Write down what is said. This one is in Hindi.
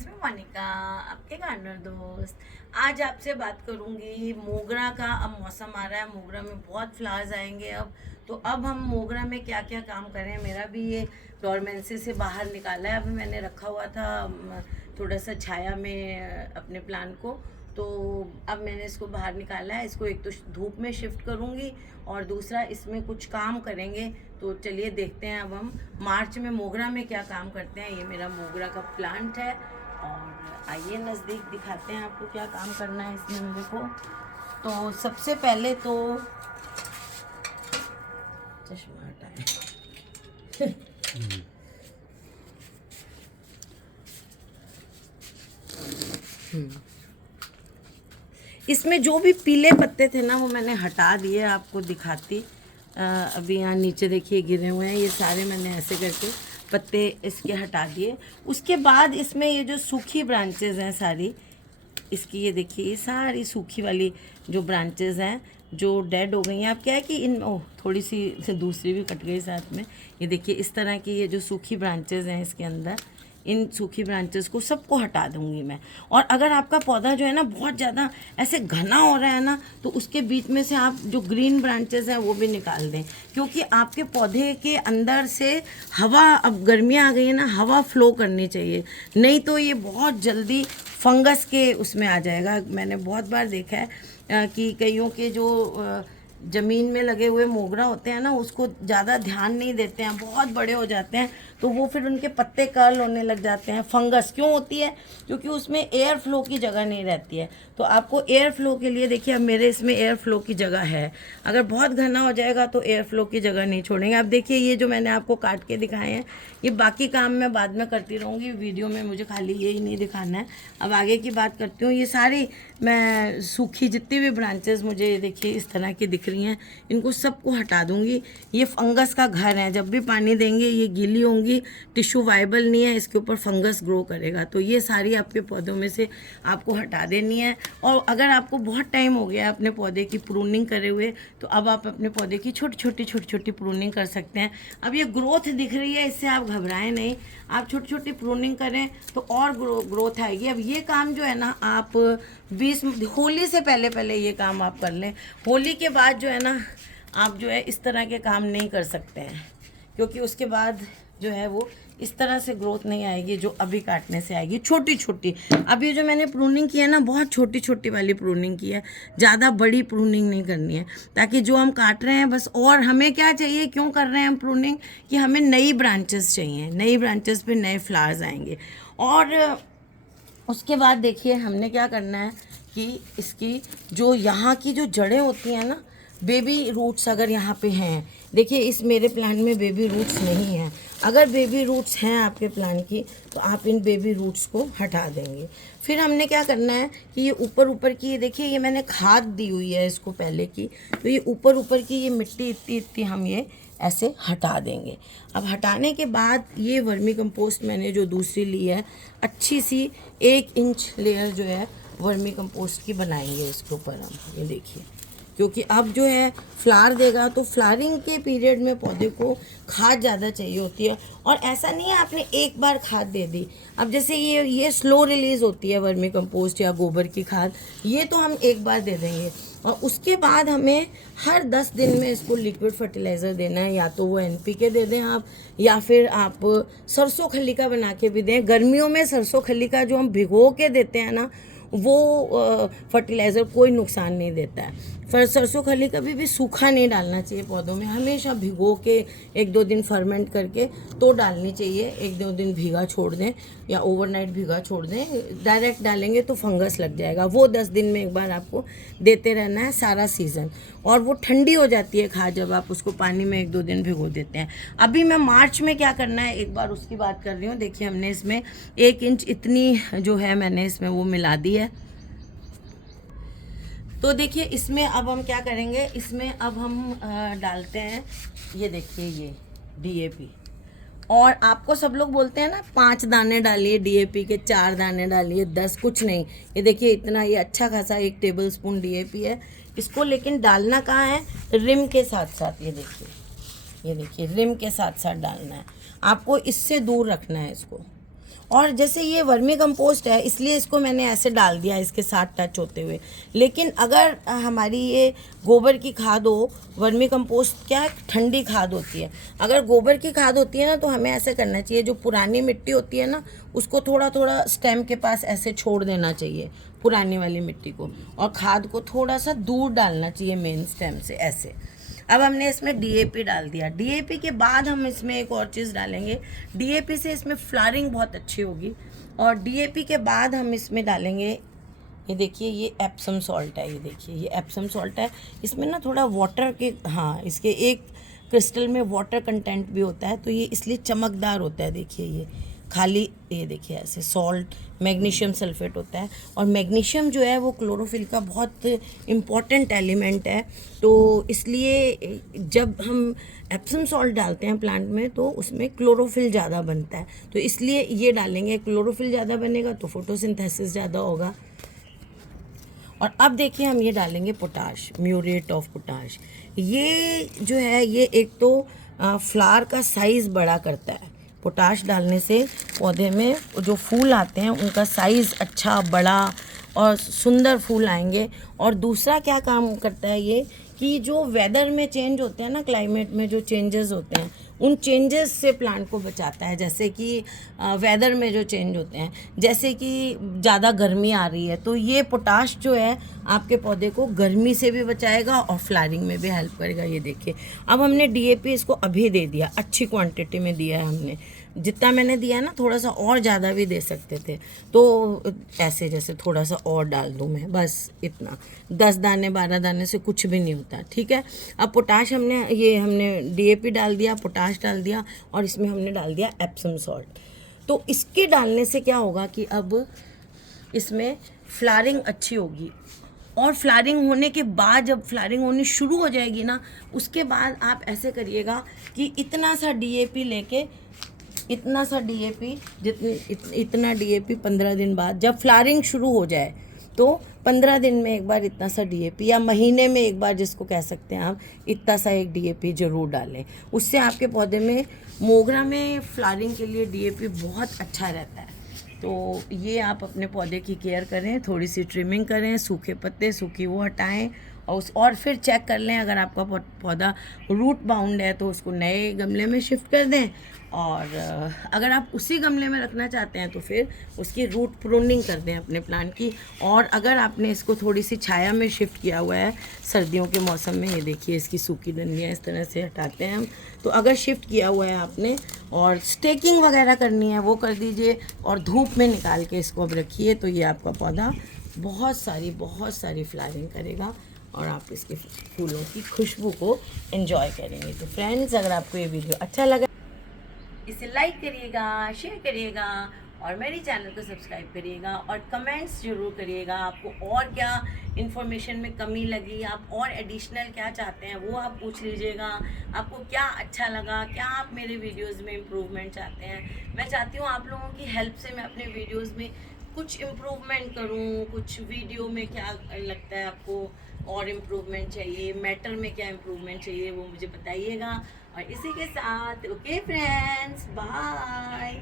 इज मी मोनिका, आपके गार्डनर दोस्त। आज आपसे बात करूंगी मोगरा का। अब मौसम आ रहा है, मोगरा में बहुत फ्लावर्स आएंगे अब। तो अब हम मोगरा में क्या क्या काम करें। मेरा भी ये डोरमेंसी से बाहर निकाला है। अभी मैंने रखा हुआ था थोड़ा सा छाया में अपने प्लांट को। तो अब मैंने इसको बाहर निकाला है। इसको एक तो धूप में शिफ्ट करूंगी और दूसरा इसमें कुछ काम करेंगे। तो चलिए देखते हैं अब हम मार्च में मोगरा में क्या काम करते हैं। ये मेरा मोगरा का प्लांट है और आइए नज़दीक दिखाते हैं आपको क्या काम करना है इसमें मेरे को। तो सबसे पहले तो चश्मा हटाएं। इसमें जो भी पीले पत्ते थे ना वो मैंने हटा दिए, आपको दिखाती। अभी यहाँ नीचे देखिए गिरे हुए हैं, ये सारे मैंने ऐसे करके पत्ते इसके हटा दिए। उसके बाद इसमें ये जो सूखी ब्रांचेस हैं सारी इसकी, ये देखिए ये सारी सूखी वाली जो ब्रांचेस हैं जो डेड हो गई हैं। अब क्या है कि इन थोड़ी सी दूसरी भी कट गई साथ में। ये देखिए इस तरह की ये जो सूखी ब्रांचेस हैं इसके अंदर, इन सूखी ब्रांचेस को सबको हटा दूंगी मैं। और अगर आपका पौधा जो है ना बहुत ज़्यादा ऐसे घना हो रहा है ना, तो उसके बीच में से आप जो ग्रीन ब्रांचेस हैं वो भी निकाल दें, क्योंकि आपके पौधे के अंदर से हवा, अब गर्मियाँ आ गई है ना, हवा फ्लो करनी चाहिए, नहीं तो ये बहुत जल्दी फंगस के उसमें आ जाएगा। मैंने बहुत बार देखा है कि कईयों के जो ज़मीन में लगे हुए मोगरा होते हैं ना, उसको ज़्यादा ध्यान नहीं देते हैं, बहुत बड़े हो जाते हैं तो वो फिर उनके पत्ते कर्ल होने लग जाते हैं। फंगस क्यों होती है? क्योंकि उसमें एयर फ्लो की जगह नहीं रहती है। तो आपको एयर फ्लो के लिए देखिए, अब मेरे इसमें एयर फ्लो की जगह है। अगर बहुत घना हो जाएगा तो एयर फ्लो की जगह नहीं छोड़ेंगे। अब देखिए ये जो मैंने आपको काट के दिखाए हैं, ये बाकी काम मैं बाद में करती रहूँगी, वीडियो में मुझे खाली ये ही नहीं दिखाना है। अब आगे की बात करती हूँ। ये सारी मैं सूखी जितनी भी ब्रांचेस मुझे देखिए इस तरह की दिख रही हैं, इनको सबको हटा दूँगी। ये फंगस का घर है, जब भी पानी देंगे ये गीली होंगी, टिश्यू वाइबल नहीं है, इसके ऊपर फंगस ग्रो करेगा। तो ये सारी आपके पौधों में से आपको हटा देनी है। और अगर आपको बहुत टाइम हो गया अपने पौधे की प्रूनिंग करे हुए, तो अब आप अपने पौधे की छोटी छोटी प्रूनिंग कर सकते हैं। अब ये ग्रोथ दिख रही है, इससे आप घबराएं नहीं। आप छोटी छोटी प्रूनिंग करें तो और ग्रोथ आएगी। अब ये काम जो है ना, आप 20 होली से पहले ये काम आप कर लें। होली के बाद जो है ना, आप जो है इस तरह के काम नहीं कर सकते हैं, क्योंकि उसके बाद जो है वो इस तरह से ग्रोथ नहीं आएगी जो अभी काटने से आएगी, छोटी छोटी। अब ये जो मैंने प्रूनिंग की है ना, बहुत छोटी छोटी वाली प्रूनिंग की है, ज़्यादा बड़ी प्रूनिंग नहीं करनी है, ताकि जो हम काट रहे हैं बस। और हमें क्या चाहिए, क्यों कर रहे हैं हम प्रूनिंग, कि हमें नई ब्रांचेस चाहिए, नई ब्रांचेस पे नए फ्लावर्स आएंगे। और उसके बाद देखिए हमने क्या करना है कि इसकी जो यहाँ की जो जड़ें होती हैं ना, बेबी रूट्स अगर यहाँ पे हैं, देखिए इस मेरे प्लांट में बेबी रूट्स नहीं हैं। अगर बेबी रूट्स हैं आपके प्लांट की, तो आप इन बेबी रूट्स को हटा देंगे। फिर हमने क्या करना है कि ये ऊपर की, देखिए ये मैंने खाद दी हुई है इसको पहले की, तो ये ऊपर की ये मिट्टी इतनी हम ये ऐसे हटा देंगे। अब हटाने के बाद ये वर्मी कंपोस्ट मैंने जो दूसरी ली है, अच्छी सी 1 इंच लेयर जो है वर्मी कंपोस्ट की बनाएंगे इसके ऊपर हम। ये देखिए, क्योंकि अब जो है फ्लावर देगा, तो फ्लावरिंग के पीरियड में पौधे को खाद ज़्यादा चाहिए होती है। और ऐसा नहीं है आपने एक बार खाद दे दी। अब जैसे ये स्लो रिलीज़ होती है वर्मी कंपोस्ट या गोबर की खाद, ये तो हम एक बार दे देंगे। और उसके बाद हमें हर 10 दिन में इसको लिक्विड फर्टिलाइज़र देना है, या तो वो NPK दे दें आप, या फिर आप सरसों खली का बना के भी दें। गर्मियों में सरसों खली का जो हम भिगो के देते हैं ना, वो फर्टिलाइज़र कोई नुकसान नहीं देता है। फिर सरसों खली कभी भी सूखा नहीं डालना चाहिए पौधों में, हमेशा भिगो के 1-2 दिन फर्मेंट करके तो डालनी चाहिए। 1-2 दिन भीगा छोड़ दें या ओवरनाइट भीगा छोड़ दें। डायरेक्ट डालेंगे तो फंगस लग जाएगा। वो 10 दिन में एक बार आपको देते रहना है सारा सीज़न। और वो ठंडी हो जाती है खाद जब आप उसको पानी में 1-2 दिन भिगो देते हैं। अभी मैं मार्च में क्या करना है एक बार उसकी बात कर रही हूँ। देखिए हमने इसमें 1 इंच इतनी जो है मैंने इसमें वो मिला दी है। तो देखिए इसमें अब हम क्या करेंगे, इसमें अब हम डालते हैं, ये देखिए ये DAP। और आपको सब लोग बोलते हैं ना 5 दाने डालिए DAP के, 4 दाने डालिए, 10, कुछ नहीं। ये देखिए इतना, ये अच्छा खासा 1 टेबलस्पून DAP है इसको। लेकिन डालना कहाँ है, रिम के साथ साथ। ये देखिए रिम के साथ साथ डालना है आपको, इससे दूर रखना है इसको। और जैसे ये वर्मी कंपोस्ट है इसलिए इसको मैंने ऐसे डाल दिया इसके साथ टच होते हुए। लेकिन अगर हमारी ये गोबर की खाद हो, वर्मी कंपोस्ट क्या है, ठंडी खाद होती है। अगर गोबर की खाद होती है ना तो हमें ऐसे करना चाहिए, जो पुरानी मिट्टी होती है ना उसको थोड़ा थोड़ा स्टेम के पास ऐसे छोड़ देना चाहिए, पुरानी वाली मिट्टी को, और खाद को थोड़ा सा दूर डालना चाहिए मेन स्टेम से ऐसे। अब हमने इसमें डीएपी डाल दिया। डीएपी के बाद हम इसमें एक और चीज़ डालेंगे। डीएपी से इसमें फ्लावरिंग बहुत अच्छी होगी। और डीएपी के बाद हम इसमें डालेंगे, ये देखिए ये एप्सम सॉल्ट है, ये देखिए ये एप्सम सॉल्ट है। इसमें ना थोड़ा वाटर के, हाँ इसके एक क्रिस्टल में वाटर कंटेंट भी होता है, तो ये इसलिए चमकदार होता है। देखिए ये खाली, ये देखिए ऐसे सॉल्ट, मैग्नीशियम सल्फेट होता है। और मैग्नीशियम जो है वो क्लोरोफिल का बहुत इम्पॉर्टेंट एलिमेंट है, तो इसलिए जब हम एप्सम सॉल्ट डालते हैं प्लांट में तो उसमें क्लोरोफिल ज़्यादा बनता है, तो इसलिए ये डालेंगे। क्लोरोफिल ज़्यादा बनेगा तो फोटोसिंथेसिस ज़्यादा होगा। और अब देखिए हम ये डालेंगे पोटाश, म्यूरेट ऑफ पोटाश। ये जो है ये एक तो फ्लावर का साइज़ बड़ा करता है। पोटाश डालने से पौधे में जो फूल आते हैं उनका साइज़ अच्छा, बड़ा और सुंदर फूल आएंगे। और दूसरा क्या काम करता है ये, कि जो वेदर में चेंज होते हैं ना, क्लाइमेट में जो चेंजेस होते हैं, उन चेंजेस से प्लांट को बचाता है। जैसे कि वेदर में जो चेंज होते हैं, जैसे कि ज़्यादा गर्मी आ रही है तो ये पोटाश जो है आपके पौधे को गर्मी से भी बचाएगा और फ्लावरिंग में भी हेल्प करेगा। ये देखिए अब हमने डीएपी इसको अभी दे दिया, अच्छी क्वांटिटी में दिया है हमने। जितना मैंने दिया है ना थोड़ा सा और ज़्यादा भी दे सकते थे, तो ऐसे जैसे थोड़ा सा और डाल दूँ मैं, बस इतना। 10 दाने 12 दाने से कुछ भी नहीं होता, ठीक है। अब पोटाश हमने डीएपी डाल दिया, पोटाश डाल दिया, और इसमें हमने डाल दिया एप्सम सॉल्ट। तो इसके डालने से क्या होगा कि अब इसमें फ्लावरिंग अच्छी होगी। और फ्लावरिंग होने के बाद, जब फ्लावरिंग होनी शुरू हो जाएगी ना, उसके बाद आप ऐसे करिएगा कि इतना सा डीएपी लेके, इतना सा डीएपी, इतना डीएपी 15 दिन बाद जब फ्लावरिंग शुरू हो जाए तो 15 दिन में एक बार इतना सा डीएपी, या महीने में एक बार जिसको कह सकते हैं आप, इतना सा एक डीएपी ज़रूर डालें। उससे आपके पौधे में, मोगरा में फ्लावरिंग के लिए डीएपी बहुत अच्छा रहता है। तो ये आप अपने पौधे की केयर करें, थोड़ी सी ट्रिमिंग करें, सूखे पत्ते सूखी वो हटाएं, और फिर चेक कर लें अगर आपका पौधा रूट बाउंड है तो उसको नए गमले में शिफ्ट कर दें। और अगर आप उसी गमले में रखना चाहते हैं तो फिर उसकी रूट प्रूनिंग कर दें अपने प्लांट की। और अगर आपने इसको थोड़ी सी छाया में शिफ्ट किया हुआ है सर्दियों के मौसम में, ये देखिए इसकी सूखी डंडियाँ इस तरह से हटाते हैं हम, तो अगर शिफ्ट किया हुआ है आपने और स्टेकिंग वगैरह करनी है वो कर दीजिए, और धूप में निकाल के इसको अब रखिए, तो ये आपका पौधा बहुत सारी फ्लावरिंग करेगा और आप इसके फूलों की खुशबू को एंजॉय करेंगे। तो फ्रेंड्स, अगर आपको ये वीडियो अच्छा लगा इसे लाइक करिएगा, शेयर करिएगा, और मेरे चैनल को सब्सक्राइब करिएगा, और कमेंट्स जरूर करिएगा। आपको और क्या इन्फॉर्मेशन में कमी लगी, आप और एडिशनल क्या चाहते हैं वो आप पूछ लीजिएगा। आपको क्या अच्छा लगा, क्या आप मेरे वीडियोस में इम्प्रूवमेंट चाहते हैं। मैं चाहती हूँ आप लोगों की हेल्प से मैं अपने वीडियोस में कुछ इम्प्रूवमेंट करूँ। कुछ वीडियो में क्या लगता है आपको और इम्प्रूवमेंट चाहिए, मैटर में क्या इम्प्रूवमेंट चाहिए, वो मुझे बताइएगा। और इसी के साथ ओके फ्रेंड्स, बाय।